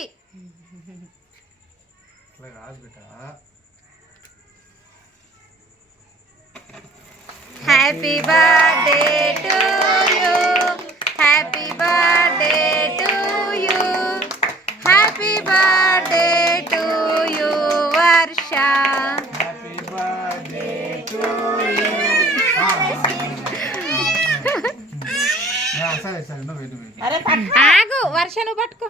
రావాలి. Happy birthday to you, happy birthday to you, happy birthday to you Varsha. Happy birthday to you. సరే సరే నువ్వు ఆగు వర్ష, నువ్వు పట్టుకో.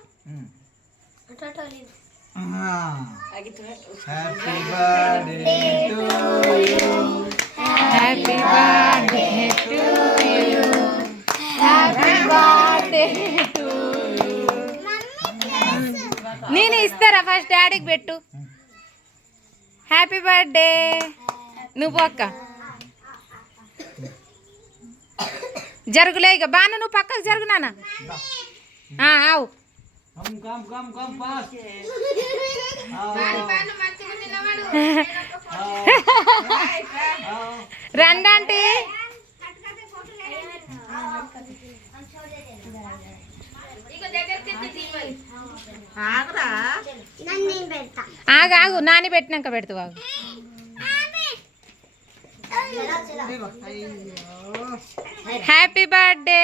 Happy birthday to you, happy birthday to you, happy birthday to you. నేను ఇస్తారా? First డాడీకి పెట్టు. Happy birthday. నువ్వు అక్క జరుగులే ఇక. బాను నువ్వు పక్కకు జరుగు నాన్న. ఆవు రండి. ఆగు ఆగు, నాని పెట్టినాక పెడతావు. ఆగు. Happy birthday.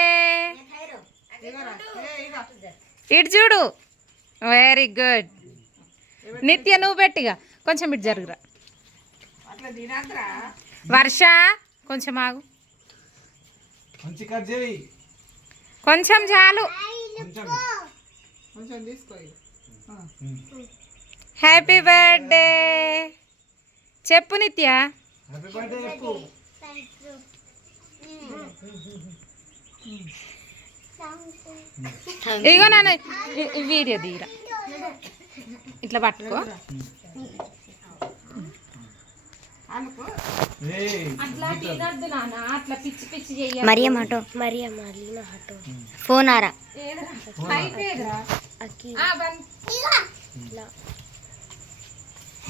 ఇటు చూడు. Very good. నిత్య నువ్వు పెట్టిగా. కొంచెం ఇటు జరుగురా. వర్ష కొంచెం ఆగు. కొంచెం చాలు. హ్యాపీ బర్త్డే చెప్పు నిత్య. ఇగో నాన్న వీడియో తీరా. ఇట్లా పట్టుకో. అట్లా తినద్దు నాన్న, అట్లా పిచ్చి పిచ్చి చెయ్యాలి. మరియం ఆటో ఫోన్ ఆరా అయిపోయేదిరా.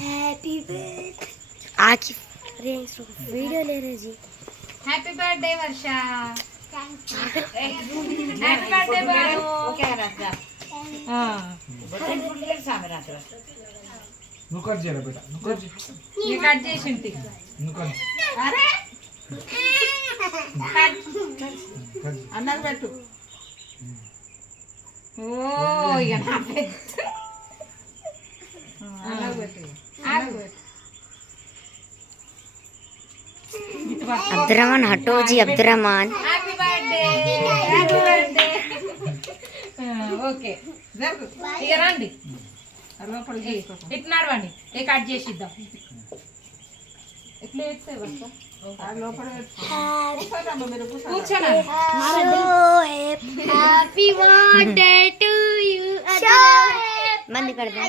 హ్యాపీ బర్త్డే ఆకి వీడియో లేరే జీ. Happy birthday Varsha. Happy birthday Banu. నువ్వు కట్ చేయరా బేటా, నువ్వు కట్ చేసింటి. అన్నది పెట్టు. ఓ ఇక నా పెద్ద అన్నది పెట్టు. అబ్దురహమాన్ హటోజీ Abdurahman. Happy birthday. Happy birthday. Okay జరుగు. ఇక రండి. ఇటు నడవండి. ఏ కట్ చేసిద్దాం. ఎట్లా వేస్తే వస్తా కూర్చోనా. Happy birthday to you. మంది కడదా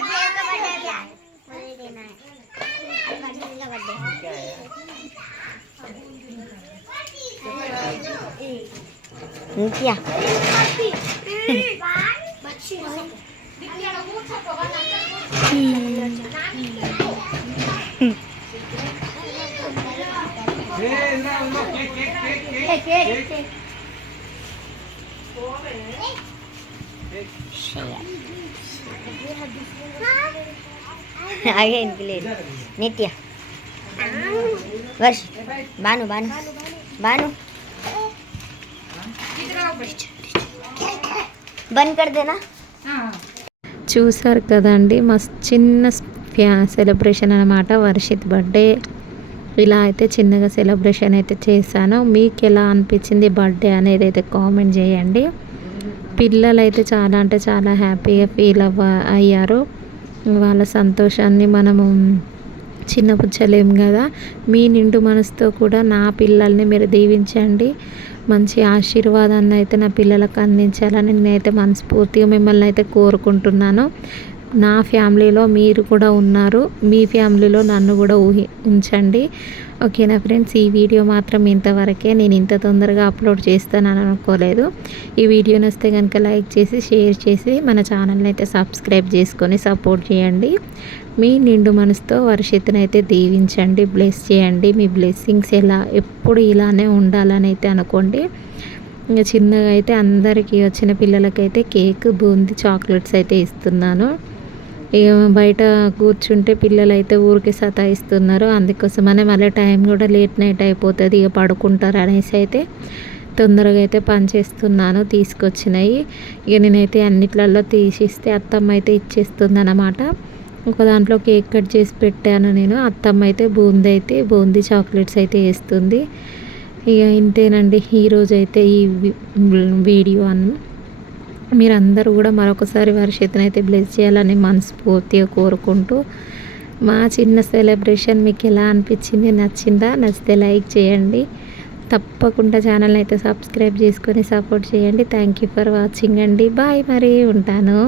నిత్య. ఆగే ఇంక లేదు. నిత్య వర్ష్ బాను బాను బాను బంద్ కర్ దేనా. చూసారు కదండి, మస్తు చిన్న సెలబ్రేషన్ అనమాట. వర్షిత్ బర్త్డే ఇలా అయితే చిన్నగా సెలబ్రేషన్ అయితే చేశాను. మీకు ఎలా అనిపించింది బర్త్డే అనేది అయితే కామెంట్ చేయండి. పిల్లలు అయితే చాలా అంటే చాలా హ్యాపీగా ఫీల్ అయ్యారు. వాళ్ళ సంతోషాన్ని మనము చిన్నపుచ్చలేం కదా. మీ నిండు మనసుతో కూడా నా పిల్లల్ని మీరు దీవించండి. మంచి ఆశీర్వాదాన్ని అయితే నా పిల్లలకు అందించాలని నేనైతే మనస్ఫూర్తిగా మిమ్మల్ని అయితే కోరుకుంటున్నాను. నా ఫ్యామిలీలో మీరు కూడా ఉన్నారు. మీ ఫ్యామిలీలో నన్ను కూడా ఉంచండి. ఓకేనా ఫ్రెండ్స్, ఈ వీడియో మాత్రం ఇంతవరకే. నేను ఇంత తొందరగా అప్లోడ్ చేస్తానని అనుకోలేదు. ఈ వీడియో నచ్చితే కనుక లైక్ చేసి షేర్ చేసి మన ఛానల్ని అయితే సబ్స్క్రైబ్ చేసుకొని సపోర్ట్ చేయండి. మీ నిండు మనసుతో వర్షిత్ని అయితే దీవించండి, బ్లెస్ చేయండి. మీ బ్లెస్సింగ్స్ ఎప్పుడు ఇలానే ఉండాలని అయితే అనుకోండి. ఇంకా చిన్నగా అయితే అందరికీ వచ్చిన పిల్లలకైతే కేక్ బూందీ చాక్లెట్స్ అయితే ఇస్తున్నాను. ఇక బయట కూర్చుంటే పిల్లలు అయితే ఊరికి సతాయిస్తున్నారు. అందుకోసమనే మళ్ళీ టైం కూడా లేట్ నైట్ అయిపోతుంది, ఇక పడుకుంటారు అనేసి అయితే తొందరగా అయితే పని చేస్తున్నాను. తీసుకొచ్చినాయి ఇక నేనైతే అన్నిట్లలో తీసిస్తే అత్తమ్మ అయితే ఇచ్చేస్తుంది అన్నమాట. ఒక దాంట్లో కేక్ కట్ చేసి పెట్టాను నేను. అత్తమ్మ అయితే బూందీ చాక్లెట్స్ అయితే వేస్తుంది. ఇక ఇంతేనండి ఈరోజు అయితే ఈ వీడియో మీరందరూ కూడా మరొకసారి వర్షిత్ని అయితే బ్లెస్ చేయాలని మనస్ఫూర్తిగా కోరుకుంటూ, మా చిన్న సెలబ్రేషన్ మీకు ఎలా అనిపించింది, నచ్చిందా? నచ్చితే లైక్ చేయండి, తప్పకుండా ఛానల్ అయితే సబ్స్క్రైబ్ చేసుకొని సపోర్ట్ చేయండి. థ్యాంక్ యూ ఫర్ వాచింగ్ అండి. బాయ్, మరి ఉంటాను.